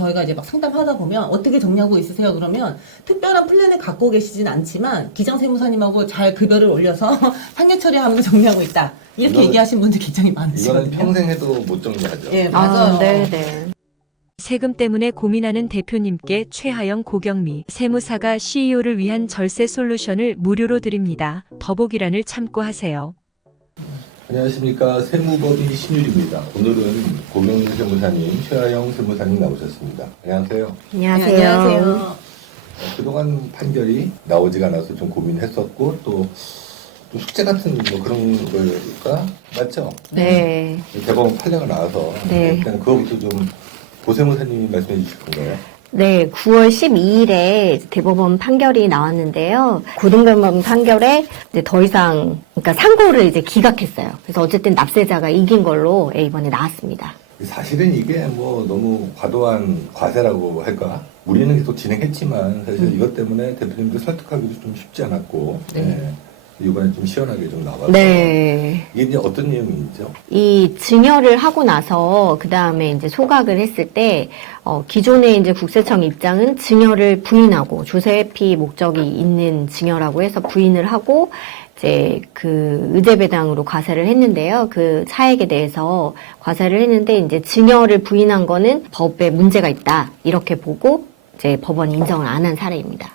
저희가 이제 막 상담하다 보면 어떻게 정리하고 있으세요? 그러면 특별한 플랜을 갖고 계시진 않지만 기장세무사님하고 잘 급여를 올려서 상여 처리하면서 정리하고 있다. 이렇게 얘기하신 분들 굉장히 많으시거든요. 이거는 평생 해도 못 정리하죠. 예, 맞아요. 네네. 세금 때문에 고민하는 대표님께 최하영 고경미 세무사가 CEO를 위한 절세 솔루션을 무료로 드립니다. 더보기란을 참고하세요. 안녕하십니까. 세무법인 신율입니다. 오늘은 고경미 세무사님, 최하영 세무사님 나오셨습니다. 안녕하세요. 안녕하세요. 그동안 판결이 나오지가 않아서 좀 고민했었고 또 좀 숙제 같은 뭐 그런 걸까? 맞죠? 네. 대법원 판례가 나와서 네. 일단 그거부터 좀 고세무사님이 말씀해 주실 건가요? 네, 9월 12일에 대법원 판결이 나왔는데요. 고등법원 판결에 이제 더 이상, 그러니까 상고를 이제 기각했어요. 그래서 어쨌든 납세자가 이긴 걸로 이번에 나왔습니다. 사실은 이게 뭐 너무 과도한 과세라고 할까? 우리는 계속 진행했지만 사실 이것 때문에 대표님도 설득하기도 좀 쉽지 않았고 네. 이번에 좀 시원하게 좀 나와서 네. 이게 이제 어떤 내용이죠? 이 증여를 하고 나서 그 다음에 이제 소각을 했을 때 기존의 이제 국세청 입장은 증여를 부인하고 조세피 목적이 있는 증여라고 해서 부인을 하고 이제 그 의제배당으로 과세를 했는데요. 그 차액에 대해서 과세를 했는데 이제 증여를 부인한 거는 법에 문제가 있다 이렇게 보고 이제 법원이 인정을 안 한 사례입니다.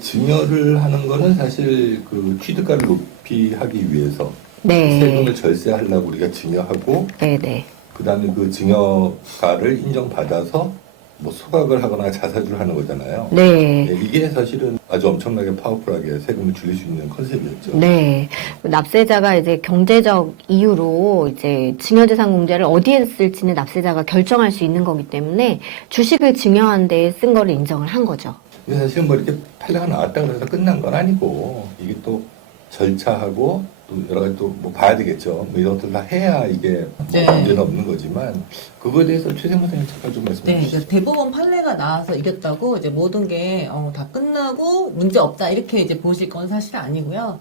증여를 하는 거는 사실 그 취득가를 높이 하기 위해서 네. 세금을 절세하려고 우리가 증여하고 네네. 그 다음에 그 증여가를 인정받아서 뭐 소각을 하거나 자사주를 하는 거잖아요. 네. 네, 이게 사실은 아주 엄청나게 파워풀하게 세금을 줄일 수 있는 컨셉이었죠. 네. 납세자가 이제 경제적 이유로 이제 증여재산 공제를 어디에 쓸지는 납세자가 결정할 수 있는 거기 때문에 주식을 증여한 데에 쓴 거를 인정을 한 거죠. 근데 사실 뭐 이렇게 판례가 나왔다 그래서 끝난 건 아니고 이게 또 절차하고 또 여러 가지 또 뭐 봐야 되겠죠. 뭐 이런 것들 다 해야 이게 뭐 네. 문제는 없는 거지만 그거에 대해서 최 세무사님 잠깐 좀 말씀해 네, 주시죠. 그래서 대법원 판례가 나와서 이겼다고 이제 모든 게 다 끝나고 문제 없다 이렇게 이제 보실 건 사실 아니고요.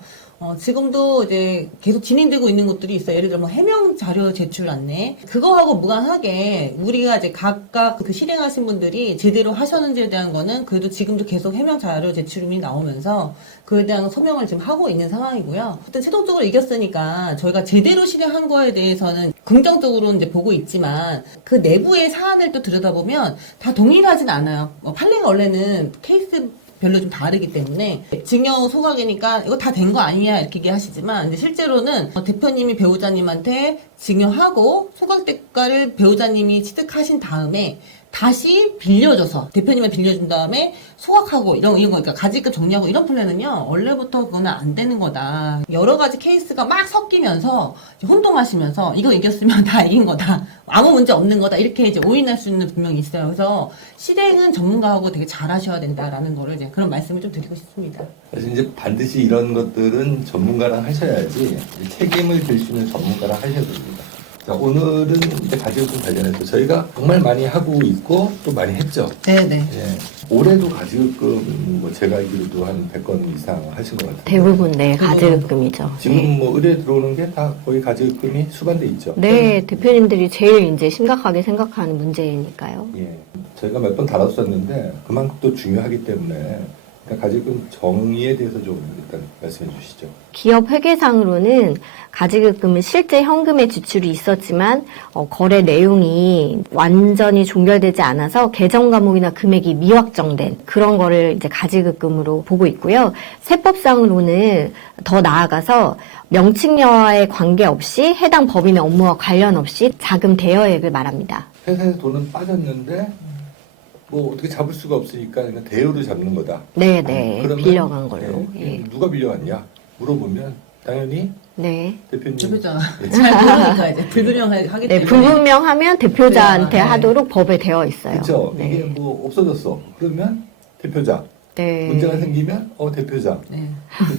지금도 이제 계속 진행되고 있는 것들이 있어요. 예를 들어 뭐 해명 자료 제출 안내 그거하고 무관하게 우리가 이제 각각 그 실행하신 분들이 제대로 하셨는지에 대한 거는 그래도 지금도 계속 해명 자료 제출이 나오면서 그에 대한 소명을 지금 하고 있는 상황이고요. 어쨌든 최종적으로 이겼으니까 저희가 제대로 실행한 거에 대해서는 긍정적으로 이제 보고 있지만 그 내부의 사안을 또 들여다보면 다 동일하진 않아요. 판례가 원래는 케이스 별로 좀 다르기 때문에 증여 소각이니까 이거 다 된 거 아니냐 이렇게 얘기하시지만 이제 실제로는 대표님이 배우자님한테 증여하고 소각 대가를 배우자님이 취득하신 다음에 다시 빌려줘서 대표님을 빌려준 다음에 소각하고 이런 거 그러니까 가지급 정리하고 이런 플랜은요 원래부터 그거는 안 되는 거다. 여러 가지 케이스가 막 섞이면서 혼동하시면서 이거 이겼으면 다 이긴 거다. 아무 문제 없는 거다. 이렇게 이제 오인할 수 있는 분명히 있어요. 그래서 실행은 전문가하고 되게 잘하셔야 된다라는 거를 이제 그런 말씀을 좀 드리고 싶습니다. 사실 이제 반드시 이런 것들은 전문가랑 하셔야지 책임을 질 수 있는 전문가랑 하셔야 됩니다. 자, 오늘은 이제 가지금 관련해서 저희가 정말 많이 하고 있고 또 많이 했죠. 네네. 예. 올해도 가지금 뭐 제가 알기로도 한 100건 이상 하신 것 같아요. 대부분 네, 가지급금이죠. 지금 네. 뭐 의뢰 들어오는 게 다 거의 가지금이 수반돼 있죠. 네, 대표님들이 제일 이제 심각하게 생각하는 문제니까요. 예. 저희가 몇 번 다뤘었는데 그만큼 또 중요하기 때문에 일단 가지금 정의에 대해서 좀 일단 말씀해 주시죠. 기업 회계상으로는 가지급금은 실제 현금의 지출이 있었지만 거래 내용이 완전히 종결되지 않아서 계정 과목이나 금액이 미확정된 그런 거를 이제 가지급금으로 보고 있고요. 세법상으로는 더 나아가서 명칭여와의 관계없이 해당 법인의 업무와 관련 없이 자금 대여액을 말합니다. 회사에서 돈은 빠졌는데 뭐 어떻게 잡을 수가 없으니까 그냥 대여로 잡는 거다. 네네, 그러면, 빌려간 걸로. 예. 누가 빌려왔냐 물어보면 당연히 네. 대표님. 대표자 잘 모르니까 이제 불분명하기 때문에. 네, 불분명하면 대표자한테 네. 하도록 법에 되어 있어요. 그렇죠. 네. 이게 뭐 없어졌어. 그러면 대표자. 네. 문제가 생기면 대표자. 네.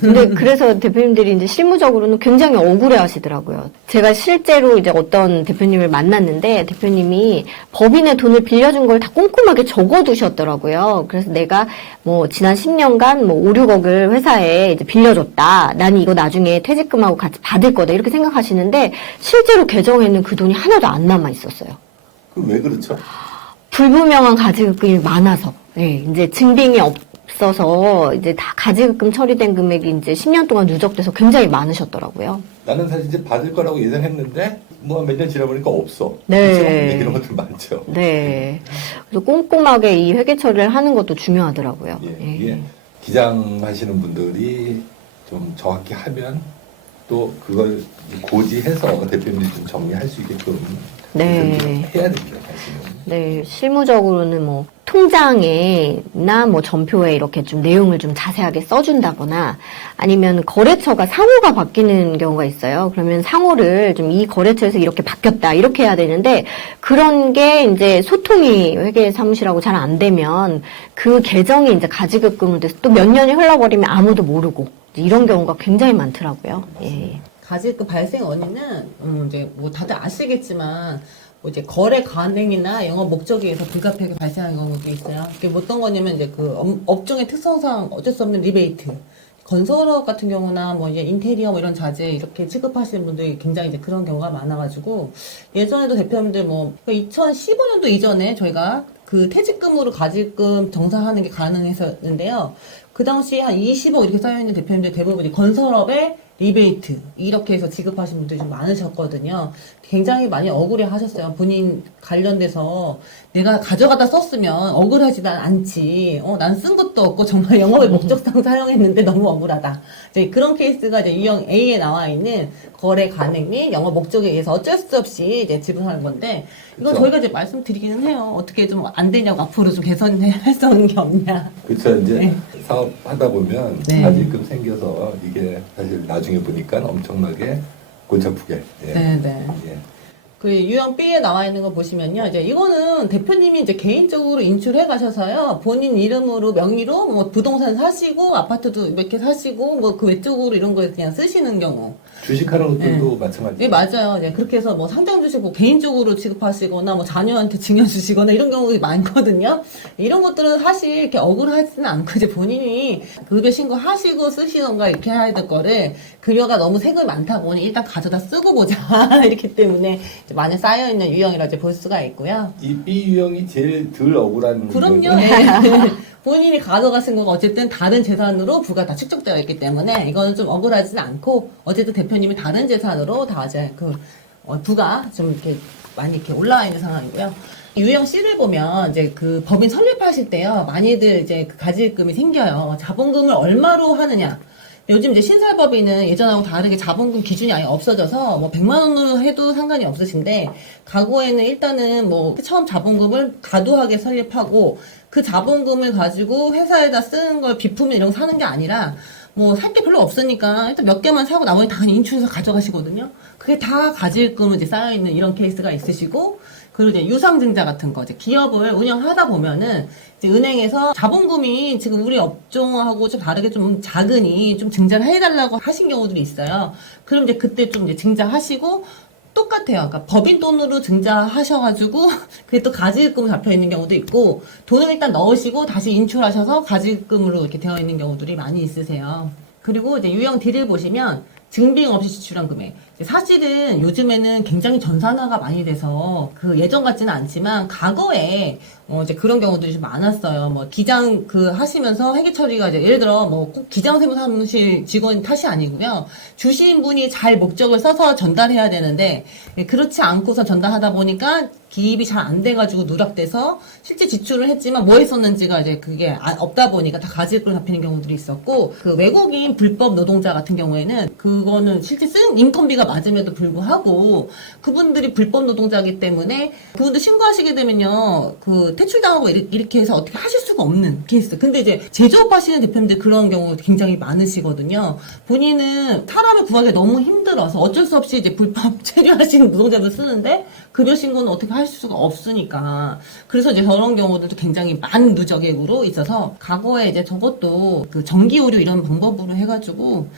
근데 그래서 대표님들이 이제 실무적으로는 굉장히 억울해 하시더라고요. 제가 실제로 이제 어떤 대표님을 만났는데 대표님이 법인의 돈을 빌려준 걸 다 꼼꼼하게 적어두셨더라고요. 그래서 내가 뭐 지난 10년간 뭐 5, 6억을 회사에 이제 빌려줬다. 나는 이거 나중에 퇴직금하고 같이 받을 거다. 이렇게 생각하시는데 실제로 계정에는 그 돈이 하나도 안 남아 있었어요. 그럼 왜 그렇죠? 불분명한 가지급금이 많아서, 네, 이제 증빙이 없어서 이제 다 가지급금 처리된 금액이 이제 10년 동안 누적돼서 굉장히 많으셨더라고요. 나는 사실 이제 받을 거라고 예상했는데 뭐 몇 년 지나보니까 없어. 네. 이런 것들 많죠. 네. 그래서 꼼꼼하게 이 회계 처리를 하는 것도 중요하더라고요. 예, 네. 이게 기장하시는 분들이 좀 정확히 하면 또 그걸 고지해서 대표님들이 좀 정리할 수 있게끔 네. 좀 해야 됩니다, 사실은. 네, 실무적으로는 뭐 통장에나 뭐 전표에 이렇게 좀 내용을 좀 자세하게 써준다거나 아니면 거래처가 상호가 바뀌는 경우가 있어요. 그러면 상호를 좀 이 거래처에서 이렇게 바뀌었다 이렇게 해야 되는데 그런 게 이제 소통이 회계 사무실하고 잘 안 되면 그 계정이 이제 가지급금으로 돼서 또 몇 년이 흘러버리면 아무도 모르고 이런 경우가 굉장히 많더라고요. 예. 가지급 발생 원인은 이제 뭐 다들 아시겠지만 뭐 이제 거래 관행이나 영업 목적에 의해서 불가피하게 발생하는 경우가 있어요. 그게 뭐 어떤 거냐면 이제 그 업종의 특성상 어쩔 수 없는 리베이트. 건설업 같은 경우나 뭐 이제 인테리어 뭐 이런 자재 이렇게 취급하시는 분들이 굉장히 이제 그런 경우가 많아가지고 예전에도 대표님들 뭐 2015년도 이전에 저희가 그 퇴직금으로 가지금 정산하는 게 가능했었는데요. 그 당시 한 20억 이렇게 쌓여있는 대표님들 대부분이 건설업에 리베이트 이렇게 해서 지급하신 분들이 좀 많으셨거든요. 굉장히 많이 억울해 하셨어요. 본인 관련돼서 내가 가져가다 썼으면 억울하지도 않지. 난 쓴 것도 없고 정말 영업의 목적상 사용했는데 너무 억울하다. 이제 그런 케이스가 이제 유형 A에 나와 있는 거래 관행 및 영업 목적에 의해서 어쩔 수 없이 이제 지급하는 건데 이건 그쵸. 저희가 이제 말씀드리기는 해요. 어떻게 좀 안 되냐고 앞으로 좀 개선할 수 없는 게 없냐. 그렇죠. 이제 네. 사업 하다 보면 네. 가지금 생겨서 이게 사실 나중에 보니까 엄청나게 골치 아프게. 예. 네네. 예. 그 유형 B에 나와 있는 거 보시면요. 이제 이거는 대표님이 이제 개인적으로 인출해 가셔서요. 본인 이름으로 명의로 뭐 부동산 사시고 아파트도 몇 개 사시고 뭐 그 외적으로 이런 거 그냥 쓰시는 경우. 주식하는 것들도 마찬가지죠. 네, 맞아요. 네, 그렇게 해서 뭐 상장 주식 뭐 개인적으로 취급하시거나 뭐 자녀한테 증여 주시거나 이런 경우가 많거든요. 이런 것들은 사실 이렇게 억울하지는 않고 이제 본인이 급여 신고 하시고 쓰시던가 이렇게 해야 될 거를 급여가 너무 세금이 많다 보니 일단 가져다 쓰고 보자. 이렇기 때문에 이제 많이 쌓여있는 유형이라 이제 볼 수가 있고요. 이 B 유형이 제일 덜 억울한 그럼요. 거죠. 예. 본인이 가져가신 거가 어쨌든 다른 재산으로 부가 다 축적되어 있기 때문에 이거는 좀 억울하지는 않고 어쨌든 대표님이 다른 재산으로 다 이제 그 부가 좀 이렇게 많이 이렇게 올라와 있는 상황이고요. 유형 C를 보면 이제 그 법인 설립하실 때요 많이들 이제 그 가지급금이 생겨요. 자본금을 얼마로 하느냐. 요즘 이제 신설법인은 예전하고 다르게 자본금 기준이 아예 없어져서 뭐 100만 원으로 해도 상관이 없으신데 과거에는 일단은 뭐 처음 자본금을 과도하게 설립하고 그 자본금을 가지고 회사에다 쓰는 걸 비품을 이런 거 사는 게 아니라 뭐 살 게 별로 없으니까 일단 몇 개만 사고 나머지 다 그냥 인출해서 가져가시거든요. 그게 다 가지금으로 이제 쌓여있는 이런 케이스가 있으시고 그리고 이제 유상증자 같은 거, 이제 기업을 운영하다 보면은 이제 은행에서 자본금이 지금 우리 업종하고 좀 다르게 좀 작으니 좀 증자를 해달라고 하신 경우들이 있어요. 그럼 이제 그때 좀 이제 증자하시고 똑같아요. 그러니까 법인 돈으로 증자하셔가지고 그게 또 가지급금 잡혀 있는 경우도 있고 돈을 일단 넣으시고 다시 인출하셔서 가지급금으로 이렇게 되어 있는 경우들이 많이 있으세요. 그리고 이제 유형 D를 보시면 증빙 없이 지출한 금액. 사실은 요즘에는 굉장히 전산화가 많이 돼서 그 예전 같지는 않지만 과거에 이제 그런 경우들이 좀 많았어요. 뭐 기장 그 하시면서 회계 처리가 이제 예를 들어 뭐 꼭 기장세무사무실 직원 탓이 아니고요. 주신 분이 잘 목적을 써서 전달해야 되는데 그렇지 않고서 전달하다 보니까 기입이 잘 안 돼가지고 누락돼서 실제 지출을 했지만 뭐 했었는지가 이제 그게 없다 보니까 다 가지급금 잡히는 경우들이 있었고 그 외국인 불법 노동자 같은 경우에는 그거는 실제 쓴 인건비가 맞음에도 불구하고 그분들이 불법 노동자이기 때문에 그분들 신고하시게 되면요 그 퇴출당하고 이렇게 해서 어떻게 하실 수가 없는 케이스. 근데 이제 제조업 하시는 대표님들 그런 경우 굉장히 많으시거든요. 본인은 사람을 구하기 너무 힘들어서 어쩔 수 없이 이제 불법 체류하시는 노동자들 쓰는데 급여 신고는 어떻게 할 수가 없으니까. 그래서 이제 저런 경우들도 굉장히 많은 누적액으로 있어서 과거에 이제 저것도 그 정기 오류 이런 방법으로 해가지고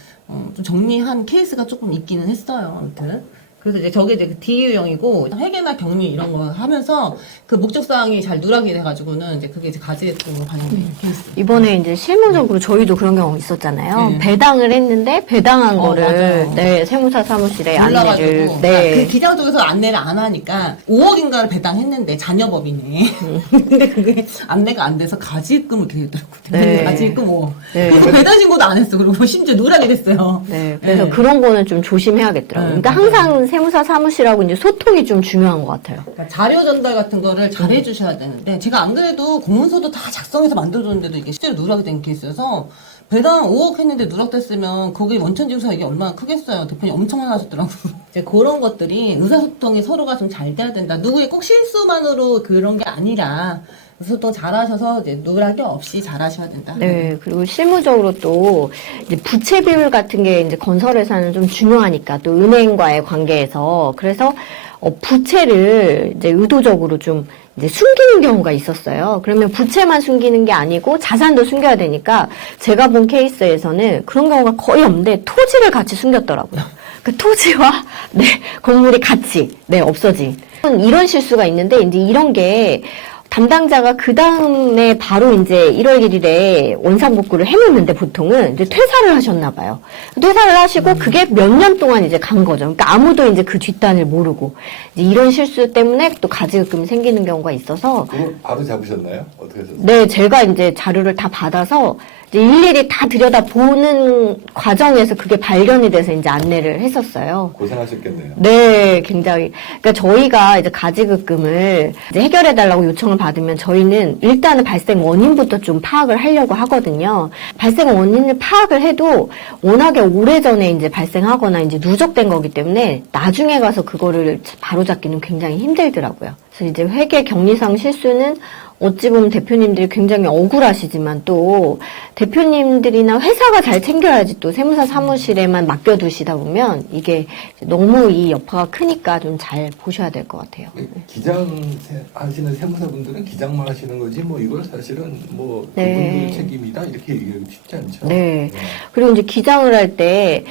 좀 정리한 케이스가 조금 있기는 했어요. 아무튼 그래서 이제 저게 이제 그 DU형이고 회계나 격리 이런 거 하면서 그 목적사항이 잘 누락이 돼가지고는 이제 그게 이제 가지액으로 반영되는 케이스. 이번에 이제 실무적으로 저희도 그런 경우 있었잖아요. 네. 배당을 했는데 배당한 거를 맞아요. 네, 세무사 사무실에 안내를 몰라가지고 네. 그 기장 쪽에서 안내를 안 하니까 5억인가를 배당했는데 자녀법이네. 근데 그게 안내가 안 돼서 가지입금을 이렇게 되더라고요. 네. 가지입금 5억. 네. 그래서 배당 신고도 안 했어. 그리고 심지어 누락이 됐어요. 네, 그래서 네. 그런 거는 좀 조심해야겠더라고요. 네, 그러니까 항상 세무사 사무실하고 이제 소통이 좀 중요한 것 같아요. 그러니까 자료 전달 같은 거를 잘 해주셔야 되는데 제가 안 그래도 공문서도 다 작성해서 만들어줬는데도 이게 실제로 누락이 된 케이스여서 배당 5억 했는데 누락됐으면 거기 원천징수가 이게 얼마나 크겠어요. 대표님 엄청 많아졌더라고요. 이제 그런 것들이 의사소통이 서로가 좀 잘 돼야 된다. 누구의 꼭 실수만으로 그런 게 아니라 의사소통 잘하셔서 이제 누락이 없이 잘하셔야 된다. 네, 그리고 실무적으로 또 이제 부채 비율 같은 게 이제 건설회사는 좀 중요하니까 또 은행과의 관계에서 그래서 부채를 이제 의도적으로 좀 이제 숨기는 경우가 있었어요. 그러면 부채만 숨기는 게 아니고 자산도 숨겨야 되니까 제가 본 케이스에서는 그런 경우가 거의 없는데 토지를 같이 숨겼더라고요. 그 토지와 네, 건물이 같이 네, 없어진 이런 실수가 있는데 이제 이런 게 담당자가 그 다음에 바로 이제 1월 1일에 원상복구를 해놓는데 보통은 이제 퇴사를 하셨나 봐요. 퇴사를 하시고 그게 몇 년 동안 이제 간 거죠. 그러니까 아무도 이제 그 뒷단을 모르고 이제 이런 실수 때문에 또 가지급금이 생기는 경우가 있어서 그거 바로 잡으셨나요? 어떻게 하셨어요? 네, 제가 이제 자료를 다 받아서 이제 일일이 다 들여다보는 과정에서 그게 발견이 돼서 이제 안내를 했었어요. 고생하셨겠네요. 네, 굉장히. 그러니까 저희가 이제 가지급금을 이제 해결해달라고 요청을 받으면 저희는 일단은 발생 원인부터 좀 파악을 하려고 하거든요. 발생 원인을 파악을 해도 워낙에 오래전에 이제 발생하거나 이제 누적된 거기 때문에 나중에 가서 그거를 바로잡기는 굉장히 힘들더라고요. 그래서 이제 회계 격리상 실수는 어찌 보면 대표님들이 굉장히 억울하시지만 또 대표님들이나 회사가 잘 챙겨야지 또 세무사 사무실에만 맡겨두시다 보면 이게 너무 이 여파가 크니까 좀 잘 보셔야 될 것 같아요. 기장 하시는 세무사분들은 기장만 하시는 거지 뭐 이걸 사실은 뭐 네. 그분들 책임이다 이렇게 얘기하기 쉽지 않죠. 네. 그리고 이제 기장을 할 때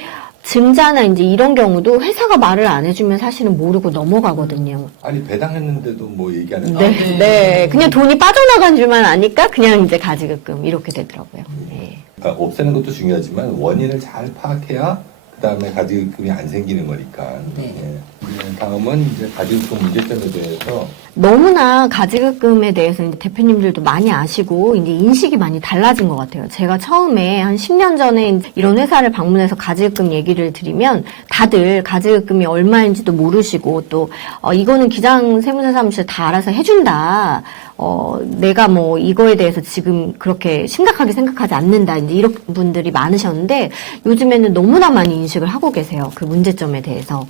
증자나 이제 이런 경우도 회사가 말을 안 해주면 사실은 모르고 넘어가거든요. 아니 배당했는데도 뭐 얘기 안 했다. 네, 네. 네. 그냥 돈이 빠져나간 줄만 아니까 그냥 이제 가지급금 이렇게 되더라고요. 네. 그러니까 없애는 것도 중요하지만 원인을 잘 파악해야 그 다음에 가지급금이 안 생기는 거니까. 네. 네. 다음은 이제 가지급금 문제점에 대해서 너무나 가지급금에 대해서 이제 대표님들도 많이 아시고 이제 인식이 많이 달라진 것 같아요. 제가 처음에 한 10년 전에 이런 회사를 방문해서 가지급금 얘기를 드리면 다들 가지급금이 얼마인지도 모르시고 또 이거는 기장 세무사 사무실 다 알아서 해준다. 내가 뭐 이거에 대해서 지금 그렇게 심각하게 생각하지 않는다. 이제 이런 분들이 많으셨는데 요즘에는 너무나 많이 인식을 하고 계세요. 그 문제점에 대해서.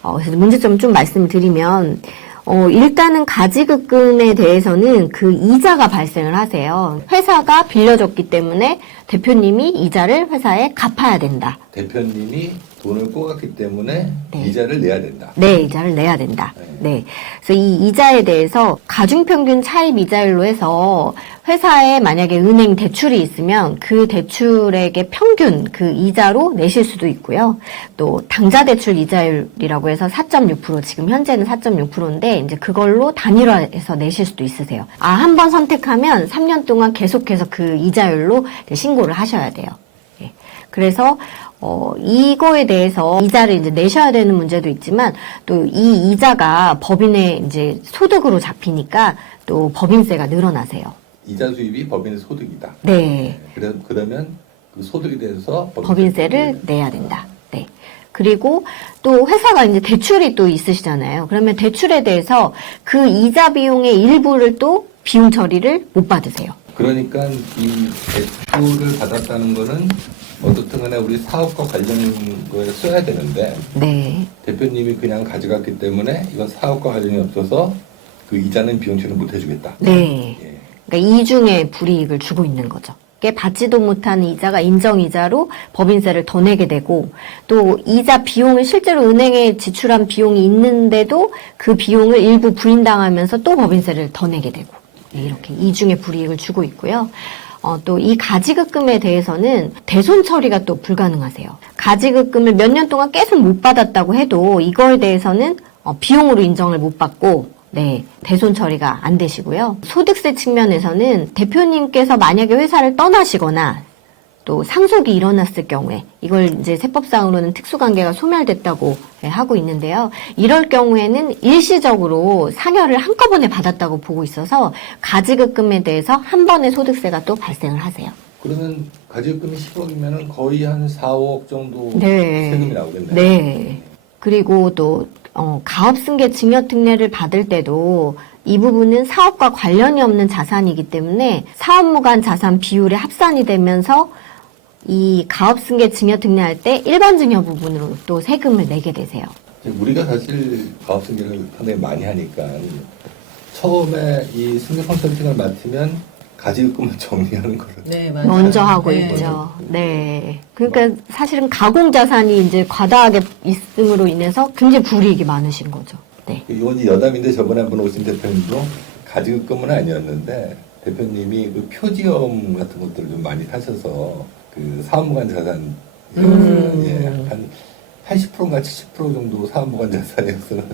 그래서 문제점 좀 말씀을 드리면 일단은 가지급금에 대해서는 그 이자가 발생을 하세요. 회사가 빌려줬기 때문에 대표님이 이자를 회사에 갚아야 된다. 대표님이 돈을 꿔갔기 때문에 네. 이자를 내야 된다. 네, 이자를 내야 된다. 네. 네. 그래서 이 이자에 대해서 가중평균 차입 이자율로 해서 회사에 만약에 은행 대출이 있으면 그 대출액의 평균 그 이자로 내실 수도 있고요. 또 당좌 대출 이자율이라고 해서 4.6% 지금 현재는 4.6%인데 이제 그걸로 단일화해서 내실 수도 있으세요. 한 번 선택하면 3년 동안 계속해서 그 이자율로 신고를 하셔야 돼요. 예. 그래서 이거에 대해서 이자를 이제 내셔야 되는 문제도 있지만 또 이 이자가 법인의 이제 소득으로 잡히니까 또 법인세가 늘어나세요. 이자 수입이 법인의 소득이다. 네. 그러면 그 소득에 대해서 법인세를 내야 된다. 네. 그리고 또 회사가 이제 대출이 또 있으시잖아요. 그러면 대출에 대해서 그 이자 비용의 일부를 또 비용 처리를 못 받으세요. 그러니까 이 대출을 받았다는 거는 어떻든 간에 우리 사업과 관련 거에 써야 되는데 네. 대표님이 그냥 가져갔기 때문에 이건 사업과 관련이 없어서 그 이자는 비용 처리 못 해주겠다. 네. 예. 그러니까 이중의 불이익을 주고 있는 거죠. 그게 받지도 못하는 이자가 인정이자로 법인세를 더 내게 되고 또 이자 비용을 실제로 은행에 지출한 비용이 있는데도 그 비용을 일부 부인당하면서 또 법인세를 더 내게 되고 이렇게 이중의 불이익을 주고 있고요. 또 이 가지급금에 대해서는 대손 처리가 또 불가능하세요. 가지급금을 몇 년 동안 계속 못 받았다고 해도 이거에 대해서는 비용으로 인정을 못 받고 네, 대손 처리가 안 되시고요. 소득세 측면에서는 대표님께서 만약에 회사를 떠나시거나 또 상속이 일어났을 경우에 이걸 이제 세법상으로는 특수관계가 소멸됐다고 하고 있는데요. 이럴 경우에는 일시적으로 상여를 한꺼번에 받았다고 보고 있어서 가지급금에 대해서 한 번의 소득세가 또 발생을 하세요. 그러면 가지급금이 10억이면 거의 한 4, 5억 정도 네. 세금이 나오겠네요. 네. 그리고 또 가업승계 증여특례를 받을 때도 이 부분은 사업과 관련이 없는 자산이기 때문에 사업무관 자산 비율에 합산이 되면서 이 가업승계 증여특례할 때 일반 증여 부분으로 또 세금을 내게 되세요. 우리가 사실 가업승계를 상당히 많이 하니까 처음에 이 승계 컨설팅을 맡으면 가지급금을 정리하는 거를 네, 맞아요. 먼저 하고 네. 있죠. 네. 그러니까 사실은 가공자산이 이제 과다하게 있음으로 인해서 굉장히 불이익이 많으신 거죠. 네. 이건 여담인데 저번에 한번 오신 대표님도 가지급금은 아니었는데 대표님이 그 표지엄 같은 것들을 좀 많이 타셔서 그 사업무관 자산 예, 한 80%인가 70% 정도 사업무관 자산에서는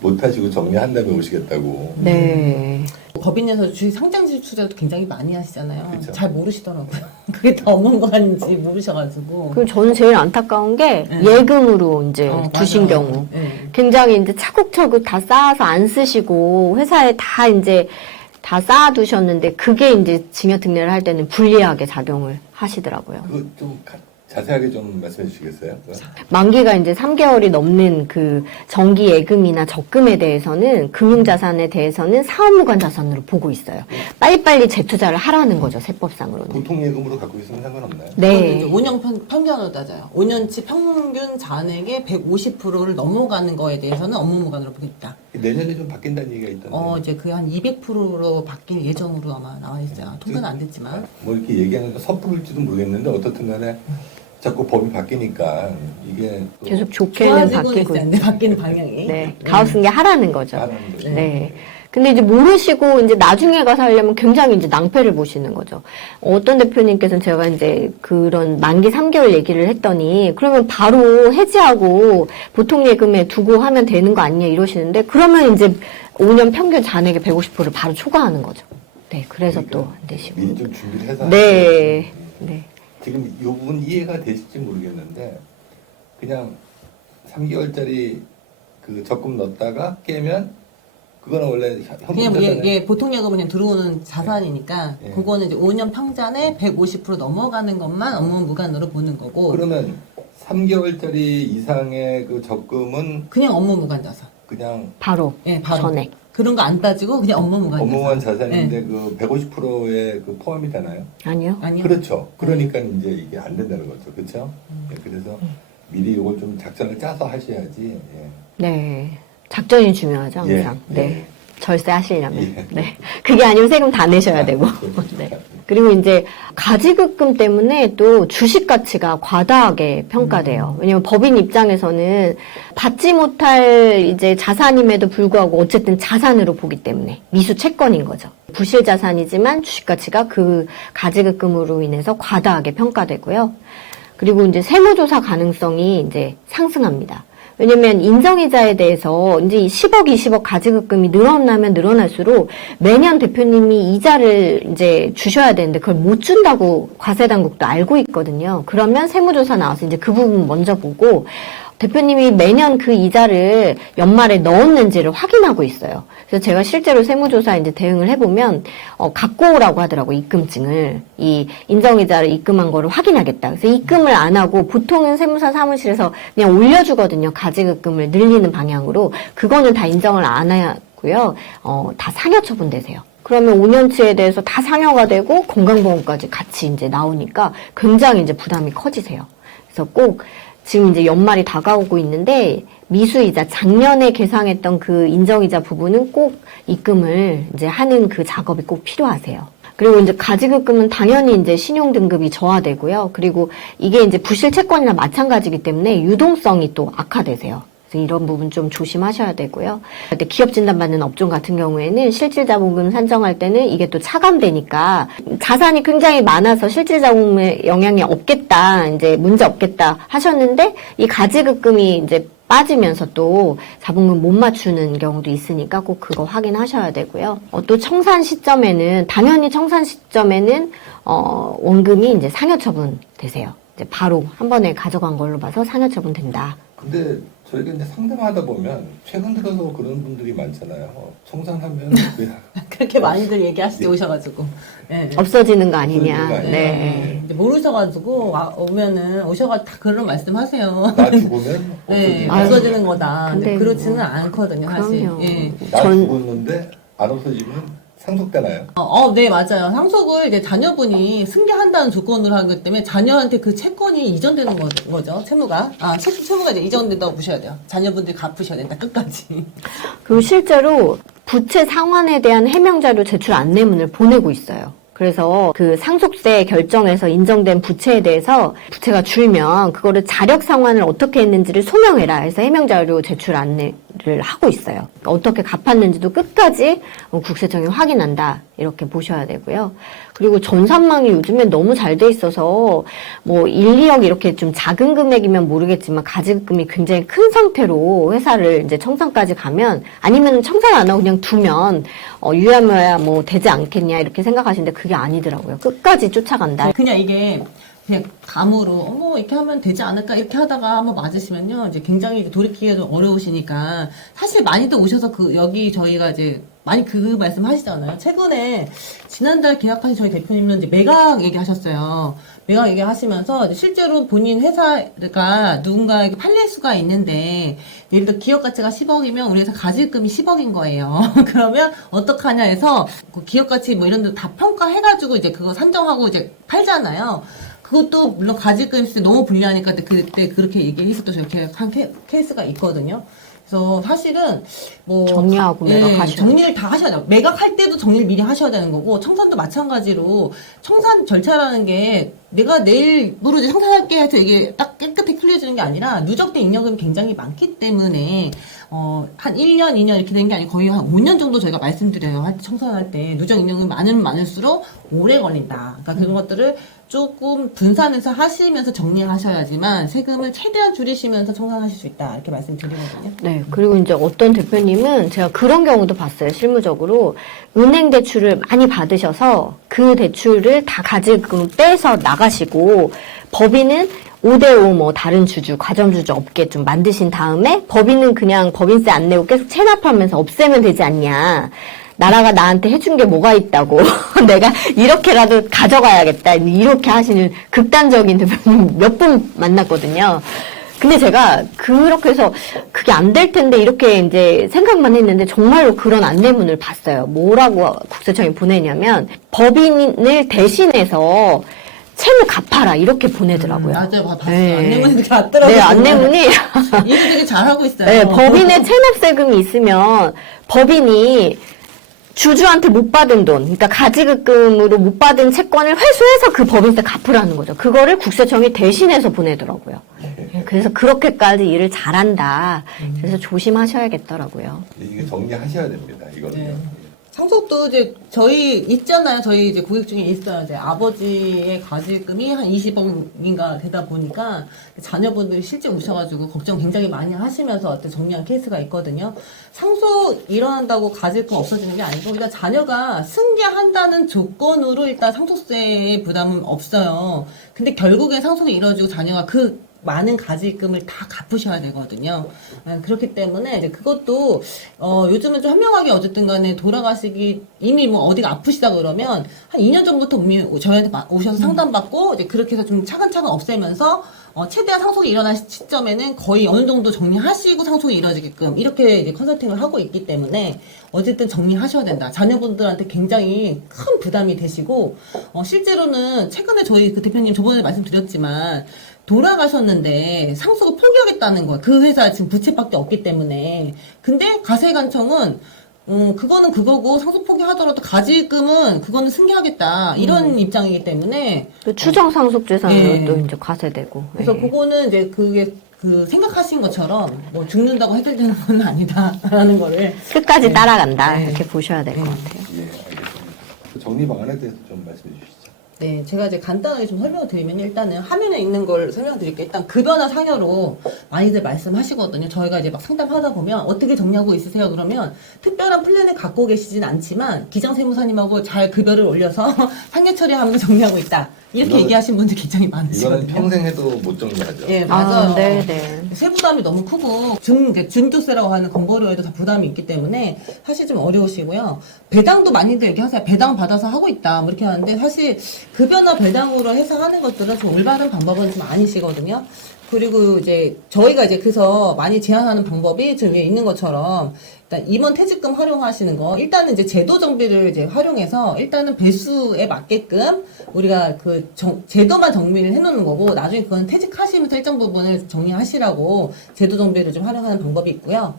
못 하시고 정리한 다음에 오시겠다고. 네. 법인에서 주식 상장지 투자도 굉장히 많이 하시잖아요. 그쵸. 잘 모르시더라고요. 그게 더 없는 거 아닌지 모르셔가지고. 그리고 저는 제일 안타까운 게 네. 예금으로 이제 두신 맞아요. 경우. 네. 굉장히 이제 차곡차곡 다 쌓아서 안 쓰시고 회사에 다 이제 다 쌓아두셨는데 그게 이제 증여특례를 할 때는 불리하게 작용을 하시더라고요. 그거 좀 자세하게 좀 말씀해 주시겠어요? 만기가 이제 3개월이 넘는 그 정기 예금이나 적금에 대해서는 금융자산에 대해서는 사업무관 자산으로 보고 있어요. 빨리빨리 재투자를 하라는 거죠, 세법상으로는. 보통 예금으로 갖고 있으면 상관없나요? 네. 5년 평균으로 따져요. 5년치 평균 잔액의 150%를 넘어가는 거에 대해서는 업무무관으로 보겠다. 내년에 좀 바뀐다는 얘기가 있던데. 이제 그 한 200%로 바뀔 예정으로 아마 나와 있어요. 통과는 안 됐지만. 뭐 이렇게 얘기하는 거 섣부를지도 모르겠는데 어떻든 간에 자꾸 법이 바뀌니까 이게 또 계속 좋게는 좋아지고는 바뀌고 있어요. 근데 바뀌는 방향이. 네. 가업승계 하라는 거죠. 하는 거죠. 네. 근데 이제 모르시고 이제 나중에 가서 하려면 굉장히 이제 낭패를 보시는 거죠. 어떤 대표님께서는 제가 이제 그런 만기 3개월 얘기를 했더니 그러면 바로 해지하고 보통 예금에 두고 하면 되는 거 아니냐 이러시는데 그러면 이제 5년 평균 잔액의 150%를 바로 초과하는 거죠. 네. 그래서 그러니까 또 안 되시고. 미리 좀 준비를 해서 네. 네. 지금 이 부분 이해가 되실지 모르겠는데 그냥 3개월짜리 그 적금 넣었다가 깨면 그거는 원래 현금 그냥 자산에 보통 예금은 그냥 들어오는 자산이니까 네. 그거는 이제 5년 평잔에 150% 넘어가는 것만 업무무관으로 보는 거고 그러면 3개월짜리 이상의 그 적금은 그냥 업무무관 자산. 그냥 바로 바로. 전액. 그런 거 안 따지고 그냥 업무무관 자산. 업무원 자산인데 네. 그 150%에 그 포함이 되나요? 아니요. 아니요. 그렇죠. 그러니까 이제 이게 안 된다는 거죠. 그렇죠? 예, 그래서 미리 이걸 좀 작전을 짜서 하셔야지. 예. 네. 작전이 중요하죠, 항상. 예, 네. 예. 절세하시려면. 예. 네. 그게 아니면 세금 다 내셔야 되고. 네. 그리고 이제 가지급금 때문에 또 주식 가치가 과다하게 평가돼요. 왜냐면 법인 입장에서는 받지 못할 이제 자산임에도 불구하고 어쨌든 자산으로 보기 때문에 미수 채권인 거죠. 부실 자산이지만 주식 가치가 그 가지급금으로 인해서 과다하게 평가되고요. 그리고 이제 세무조사 가능성이 이제 상승합니다. 왜냐면 인정이자에 대해서 이제 10억, 20억 가지급금이 늘어나면 늘어날수록 매년 대표님이 이자를 이제 주셔야 되는데 그걸 못 준다고 과세당국도 알고 있거든요. 그러면 세무조사 나와서 이제 그 부분 먼저 보고 대표님이 매년 그 이자를 연말에 넣었는지를 확인하고 있어요. 그래서 제가 실제로 세무조사 이제 대응을 해보면, 갖고 오라고 하더라고, 입금증을. 이 인정이자를 입금한 거를 확인하겠다. 그래서 입금을 안 하고 보통은 세무사 사무실에서 그냥 올려주거든요. 가지급금을 늘리는 방향으로. 그거는 다 인정을 안 하고요. 다 상여 처분되세요. 그러면 5년치에 대해서 다 상여가 되고 건강보험까지 같이 이제 나오니까 굉장히 이제 부담이 커지세요. 그래서 꼭 지금 이제 연말이 다가오고 있는데 미수이자 작년에 계상했던 그 인정이자 부분은 꼭 입금을 이제 하는 그 작업이 꼭 필요하세요. 그리고 이제 가지급금은 당연히 이제 신용등급이 저하되고요. 그리고 이게 이제 부실 채권이나 마찬가지이기 때문에 유동성이 또 악화되세요. 그래서 이런 부분 좀 조심하셔야 되고요. 근데 기업 진단받는 업종 같은 경우에는 실질자본금 산정할 때는 이게 또 차감되니까 자산이 굉장히 많아서 실질자본금에 영향이 없겠다, 이제 문제 없겠다 하셨는데 이 가지급금이 이제 빠지면서 또 자본금 못 맞추는 경우도 있으니까 꼭 그거 확인하셔야 되고요. 또 청산 시점에는 당연히 청산 시점에는 원금이 이제 상여처분 되세요. 이제 바로 한 번에 가져간 걸로 봐서 상여처분 된다. 근데 저희가 이제 상담하다 보면 최근 들어서 그런 분들이 많잖아요. 청산하면 왜 그렇게 많이들 얘기하시죠, 오셔가지고. 네. 없어지는 거 아니냐. 없어지는 거 아니냐. 네. 이제 모르셔가지고 오면은 오셔가지고 다 그런 말씀하세요. 나 죽으면 네, 없어지는 없어지는 거다. 근데 근데 그렇지는 뭐, 않거든요, 사실. 그럼요. 예. 나 전- 죽었는데 안 없어지면 상속되나요? 네, 맞아요. 상속을 이제 자녀분이 승계한다는 조건으로 하기 때문에 자녀한테 그 채권이 이전되는 거죠, 채무가. 채무가 이제 이전된다고 보셔야 돼요. 자녀분들이 갚으셔야 된다, 끝까지. 그리고 실제로 부채 상환에 대한 해명자료 제출 안내문을 보내고 있어요. 그래서 그 상속세 결정에서 인정된 부채에 대해서 부채가 줄면 그거를 자력 상환을 어떻게 했는지를 소명해라 해서 해명자료 제출 안내를 하고 있어요. 그러니까 어떻게 갚았는지도 끝까지 국세청이 확인한다 이렇게 보셔야 되고요. 그리고 전산망이 요즘에 너무 잘 돼 있어서 뭐 1, 2억 이렇게 좀 작은 금액이면 모르겠지만 가지급금이 굉장히 큰 상태로 회사를 이제 청산까지 가면 아니면 청산 안 하고 그냥 두면 유야무야 뭐 되지 않겠냐 이렇게 생각하시는데 그게 아니더라고요. 끝까지 쫓아간다. 그냥 이게 그냥 감으로 이렇게 하면 되지 않을까 이렇게 하다가 한번 맞으시면요 이제 굉장히 이제 돌이키기가 좀 어려우시니까 사실 많이들 오셔서 여기 저희가 이제 많이 그 말씀 하시잖아요. 최근에 지난달 계약하신 저희 대표님은 이제 매각 얘기하셨어요. 매각 얘기하시면서 이제 실제로 본인 회사가 누군가에게 팔릴 수가 있는데 예를 들어 기업 가치가 10억이면 우리 회사 가지급금이 10억인 거예요. 그러면 어떡하냐 해서 그 기업 가치 뭐 이런 데 다 평가해가지고 이제 그거 산정하고 이제 팔잖아요. 그것도 물론 가지금 있을 때 너무 불리하니까 그때 그렇게 얘기했었던 저렇게 한 케이스가 있거든요. 그래서 사실은 뭐 정리하고 매각하셔야 정리를 다 하셔야 돼요. 매각할 때도 정리를 미리 하셔야 되는 거고 청산도 마찬가지로 청산 절차라는 게 내가 내일 모레 이제 청산할게 해서 이게 딱 깨끗이 풀려지는 게 아니라 누적된 잉여금이 굉장히 많기 때문에 한 1년, 2년 이렇게 된 게 아니고 거의 한 5년 정도 저희가 말씀드려요. 청산할 때 누적 잉여금이 많으면 많을수록 오래 걸린다. 그러니까 그런 것들을 조금 분산해서 하시면서 정리하셔야지만 세금을 최대한 줄이시면서 청산하실 수 있다. 이렇게 말씀드리거든요. 네. 그리고 이제 어떤 대표님은 제가 그런 경우도 봤어요. 실무적으로 은행 대출을 많이 받으셔서 그 대출을 다 가지금 빼서 나가시고 법인은 5대5 뭐 다른 주주, 과점주주 업계 좀 만드신 다음에 법인은 그냥 법인세 안 내고 계속 체납하면서 없애면 되지 않냐. 나라가 나한테 해준 게 뭐가 있다고. 내가 이렇게라도 가져가야겠다. 이렇게 하시는 극단적인 대표님 몇 분 만났거든요. 근데 제가 그렇게 해서 그게 안 될 텐데 이렇게 이제 생각만 했는데 정말로 그런 안내문을 봤어요. 뭐라고 국세청이 보내냐면 법인을 대신해서 채무 갚아라 이렇게 보내더라고요. 맞아요. 봤어요. 네. 안내문이 그렇게 왔더라고요. 네, 안내문이 일을 되게 잘하고 있어요. 네, 법인의 체납세금이 있으면 법인이 주주한테 못 받은 돈, 그러니까 가지급금으로 못 받은 채권을 회수해서 그 법인세 갚으라는 거죠. 그거를 국세청이 대신해서 보내더라고요. 그래서 그렇게까지 일을 잘한다. 그래서 조심하셔야겠더라고요. 이게 정리하셔야 됩니다. 이거는. 네. 상속도 이제 저희 있잖아요. 저희 이제 고객 중에 있어요. 이제 아버지의 가지금이 한 20억인가 되다 보니까 자녀분들이 실제 오셔가지고 걱정 굉장히 많이 하시면서 어떤 정리한 케이스가 있거든요. 상속 일어난다고 가지금 없어지는 게 아니고 일단 자녀가 승계한다는 조건으로 일단 상속세의 부담은 없어요. 근데 결국에 상속이 이루어지고 자녀가 그 많은 가지금을 다 갚으셔야 되거든요. 그렇기 때문에 이제 그것도 요즘은 좀 현명하게 어쨌든 간에 돌아가시기 이미 뭐 어디가 아프시다 그러면 한 2년 전부터 이미 저희한테 오셔서 상담받고 이제 그렇게 해서 좀 차근차근 없애면서 최대한 상속이 일어날 시점에는 거의 어느 정도 정리하시고 상속이 이루어지게끔 이렇게 이제 컨설팅을 하고 있기 때문에 어쨌든 정리하셔야 된다. 자녀분들한테 굉장히 큰 부담이 되시고 실제로는 최근에 저희 그 대표님 저번에 말씀드렸지만 돌아가셨는데 상속을 포기하겠다는 거예요. 그 회사 지금 부채밖에 없기 때문에. 근데 가세관청은 그거는 그거고 상속 포기하더라도 가지금은 그거는 승계하겠다 이런 입장이기 때문에 그 추정 상속 재산으로 네. 또 이제 과세되고. 그래서 네. 그거는 이제 그게 그 생각하신 것처럼 뭐 죽는다고 해결되는 건 아니다라는 거를 끝까지 네. 따라간다. 네. 이렇게 보셔야 될 것 네. 같아요. 예, 알겠습니다. 정리 방안에 대해서 좀 말씀해 주시죠. 네, 제가 이제 간단하게 좀 설명을 드리면 일단은 화면에 있는 걸 설명드릴게요. 일단 급여나 상여로 많이들 말씀하시거든요. 저희가 이제 막 상담하다 보면 어떻게 정리하고 있으세요? 그러면 특별한 플랜을 갖고 계시진 않지만 기장세무사님하고 잘 급여를 올려서 상여 처리하면서 정리하고 있다. 이렇게 이거는- 얘기하신 분들 굉장히 이거는 많으시거든요. 평생 해도 못 정리하죠. 예, 맞아요. 네, 네. 세부담이 너무 크고 준조세라고 하는 건보료에도 다 부담이 있기 때문에 사실 좀 어려우시고요. 배당도 많이들 얘기하세요. 배당 받아서 하고 있다. 뭐 이렇게 하는데 사실 급여나 배당으로 해서 하는 것들은 좀 올바른 방법은 좀 아니시거든요. 그리고 이제 저희가 이제 그래서 많이 제안하는 방법이 지금 위에 있는 것처럼 일단 임원 퇴직금 활용하시는 거 일단은 이제 제도 정비를 이제 활용해서 일단은 배수에 맞게끔 우리가 그 제도만 정비를 해놓는 거고 나중에 그건 퇴직하시면서 일정 부분을 정리하시라고 제도 정비를 좀 활용하는 방법이 있고요.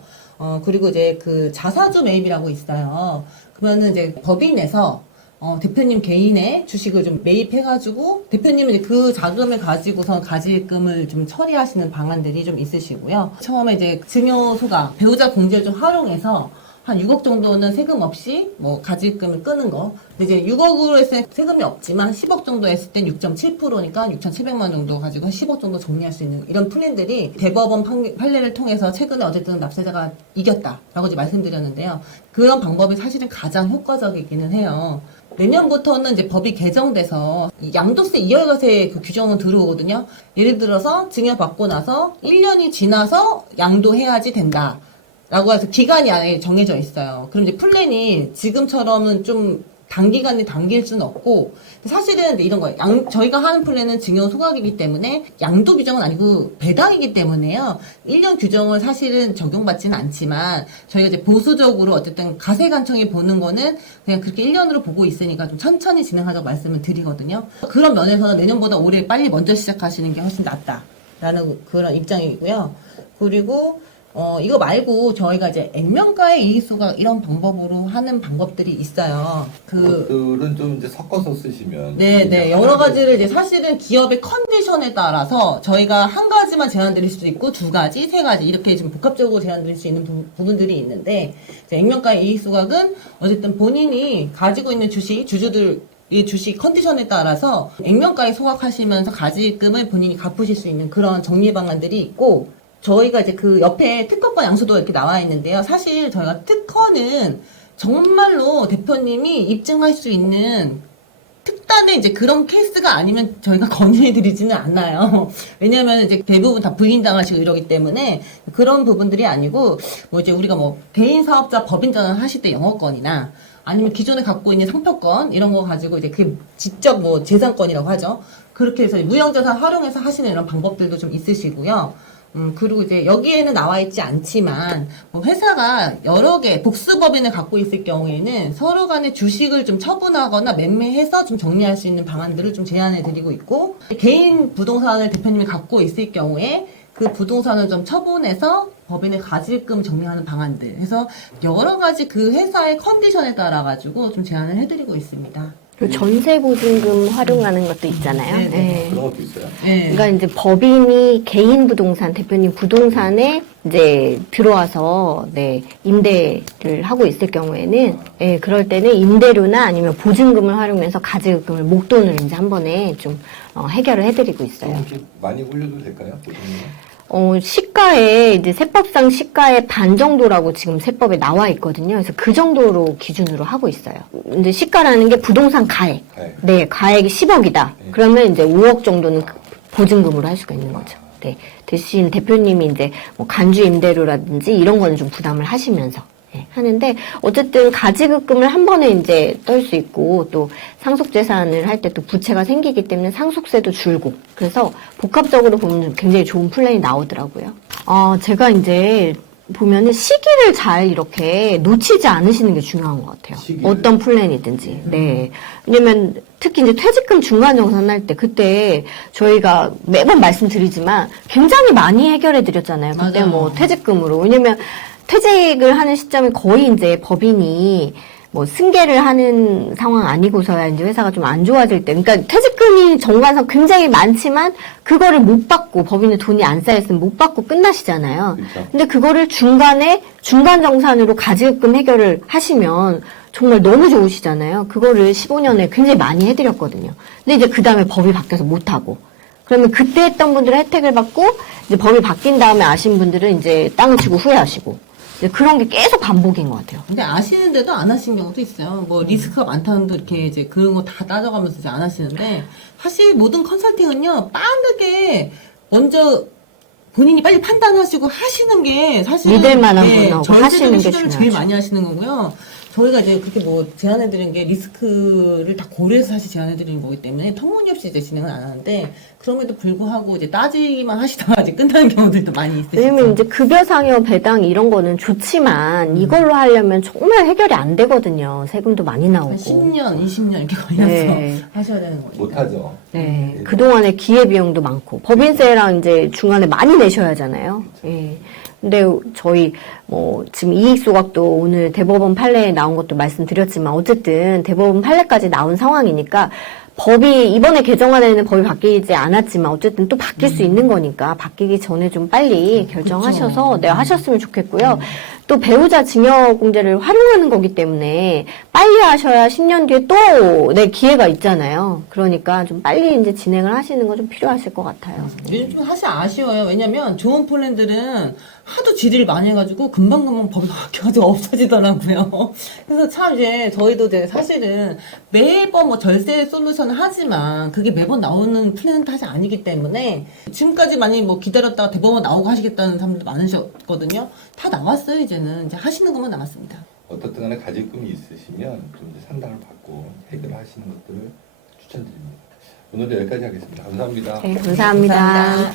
그리고 이제 그 자사주 매입이라고 있어요. 그러면은 이제 법인에서 대표님 개인의 주식을 좀 매입해가지고 대표님은 이제 그 자금을 가지고선 가지금을 좀 처리하시는 방안들이 좀 있으시고요. 처음에 이제 증여소가 배우자 공제를 좀 활용해서 한 6억 정도는 세금 없이 뭐 가지금을 끄는 거. 근데 이제 6억으로 했을 때 세금이 없지만 10억 정도 했을 땐 6.7%니까 6,700만 정도 가지고 한 10억 정도 정리할 수 있는 이런 플랜들이 대법원 판례를 통해서 최근에 어쨌든 납세자가 이겼다라고 이제 말씀드렸는데요. 그런 방법이 사실은 가장 효과적이기는 해요. 내년부터는 이제 법이 개정돼서 이 양도세 이월과세 그 규정은 들어오거든요. 예를 들어서 증여받고 나서 1년이 지나서 양도해야지 된다. 라고 해서 기간이 안에 정해져 있어요. 그럼 이제 플랜이 지금처럼은 좀 단기간에 당길 수는 없고, 사실은 이런 거예요. 저희가 하는 플랜은 증여 소각이기 때문에 양도 규정은 아니고 배당이기 때문에요. 1년 규정을 사실은 적용받지는 않지만, 저희가 이제 보수적으로 어쨌든 가세관청이 보는 거는 그냥 그렇게 1년으로 보고 있으니까 좀 천천히 진행하자고 말씀을 드리거든요. 그런 면에서는 내년보다 올해 빨리 먼저 시작하시는 게 훨씬 낫다라는 그런 입장이고요. 그리고 이거 말고 저희가 이제 액면가의 이익소각 이런 방법으로 하는 방법들이 있어요. 그것들은 좀 이제 섞어서 쓰시면. 네, 여러 가지를 이제 사실은 기업의 컨디션에 따라서 저희가 한 가지만 제안 드릴 수도 있고 두 가지, 세 가지 이렇게 좀 복합적으로 제안 드릴 수 있는 부분들이 있는데 액면가의 이익소각은 어쨌든 본인이 가지고 있는 주주들 이 주식 컨디션에 따라서 액면가에 소각하시면서 가지금을 본인이 갚으실 수 있는 그런 정리 방안들이 있고 저희가 이제 그 옆에 특허권 양수도 이렇게 나와 있는데요. 사실 저희가 특허는 정말로 대표님이 입증할 수 있는 특단의 이제 그런 케이스가 아니면 저희가 건의해드리지는 않아요. 왜냐면 이제 대부분 다 부인당하시고 이러기 때문에 그런 부분들이 아니고 뭐 이제 우리가 뭐 개인 사업자 법인 전환 하실 때 영업권이나 아니면 기존에 갖고 있는 상표권 이런 거 가지고 이제 그 직접 뭐 재산권이라고 하죠. 그렇게 해서 무형자산 활용해서 하시는 이런 방법들도 좀 있으시고요. 그리고 이제 여기에는 나와 있지 않지만, 뭐 회사가 여러 개 복수법인을 갖고 있을 경우에는 서로 간의 주식을 좀 처분하거나 매매해서 좀 정리할 수 있는 방안들을 좀 제안해 드리고 있고, 개인 부동산을 대표님이 갖고 있을 경우에 그 부동산을 좀 처분해서 법인의 가지금 정리하는 방안들. 그래서 여러 가지 그 회사의 컨디션에 따라가지고 좀 제안을 해드리고 있습니다. 그리고 전세보증금 활용하는 것도 있잖아요. 네, 네. 네. 그런 것도 있어요. 네. 그러니까 이제 법인이 개인 부동산, 대표님 부동산에 이제 들어와서 임대를 하고 있을 경우에는 그럴 때는 임대료나 아니면 보증금을 활용해서 가지금을 목돈을 이제 한 번에 좀 해결을 해드리고 있어요. 이렇게 많이 올려도 될까요? 보통은? 시가에 이제 세법상 시가의 반 정도라고 지금 세법에 나와 있거든요. 그래서 그 정도로 기준으로 하고 있어요. 이제 시가라는 게 부동산 가액. 네, 가액이 10억이다. 그러면 이제 5억 정도는 보증금으로 할 수가 있는 거죠. 네. 대신 대표님이 이제 뭐 간주 임대료라든지 이런 거는 좀 부담을 하시면서 하는데 어쨌든 가지급금을 한 번에 이제 떨 수 있고 또 상속재산을 할 때 또 부채가 생기기 때문에 상속세도 줄고 그래서 복합적으로 보면 굉장히 좋은 플랜이 나오더라고요. 제가 이제 보면은 시기를 잘 이렇게 놓치지 않으시는 게 중요한 것 같아요. 시기를? 어떤 플랜이든지. 네. 왜냐면 특히 이제 퇴직금 중간정산할 때 그때 저희가 매번 말씀드리지만 굉장히 많이 해결해 드렸잖아요. 그때 맞아요. 뭐 퇴직금으로. 왜냐면 퇴직을 하는 시점이 거의 이제 법인이 뭐 승계를 하는 상황 아니고서야 이제 회사가 좀 안 좋아질 때, 그러니까 퇴직금이 정관상 굉장히 많지만 그거를 못 받고 법인에 돈이 안 쌓였으면 못 받고 끝나시잖아요. 그렇죠. 근데 그거를 중간에 중간 정산으로 가지급금 해결을 하시면 정말 너무 좋으시잖아요. 그거를 15년에 굉장히 많이 해드렸거든요. 근데 이제 그 다음에 법이 바뀌어서 못 하고. 그러면 그때 했던 분들은 혜택을 받고 이제 법이 바뀐 다음에 아신 분들은 이제 땅을 치고 후회하시고. 이제 그런 게 계속 반복인 것 같아요. 근데 아시는데도 안 하신 경우도 있어요. 뭐 리스크가 많다는 도 이렇게 이제 그런 거 다 따져가면서 이제 안 하시는데 사실 모든 컨설팅은요 빠르게 먼저 본인이 빨리 판단하시고 하시는 게 사실 믿을 만한 분하고 하시는 게 시도를 제일 중요하죠. 많이 하시는 거고요. 저희가 이제 그렇게 뭐 제안해드린 게 리스크를 다 고려해서 사실 제안해드리는 거기 때문에 터무니없이 이제 진행을 안 하는데 그럼에도 불구하고 이제 따지기만 하시다가 이제 끝나는 경우들도 많이 있으시죠. 왜냐면 이제 급여 상여 배당 이런 거는 좋지만 이걸로 하려면 정말 해결이 안 되거든요. 세금도 많이 나오고. 한 10년, 20년 이렇게 걸려서 네. 하셔야 되는 거니까. 못하죠. 네. 그동안에 기회비용도 많고, 법인세랑 이제 중간에 많이 내셔야 하잖아요. 예. 근데 저희 뭐 지금 이익소각도 오늘 대법원 판례에 나온 것도 말씀드렸지만 어쨌든 대법원 판례까지 나온 상황이니까 법이 이번에 개정안에는 법이 바뀌지 않았지만 어쨌든 또 바뀔 수 있는 거니까 바뀌기 전에 좀 빨리 결정하셔서 그쵸. 네, 하셨으면 좋겠고요. 또 배우자 증여공제를 활용하는 거기 때문에 빨리 하셔야 10년 뒤에 또 내 기회가 있잖아요. 그러니까 좀 빨리 이제 진행을 하시는 건 좀 필요하실 것 같아요. 요즘 좀 사실 아쉬워요. 왜냐면 좋은 플랜들은 하도 질의를 많이 해가지고 금방금방 법이 바뀌어가지고 없어지더라고요. 그래서 참 이제 저희도 이제 사실은 매번 뭐 절세 솔루션을 하지만 그게 매번 나오는 플랜은 사실 아니기 때문에 지금까지 많이 뭐 기다렸다가 대법원 나오고 하시겠다는 사람들 많으셨거든요. 다 나왔어요. 이제는 이제 하시는 것만 남았습니다. 어떻든 간에 가지금이 있으시면 좀 이제 상담을 받고 해결하시는 것들을 추천드립니다. 오늘도 여기까지 하겠습니다. 감사합니다. 네, 감사합니다. 감사합니다.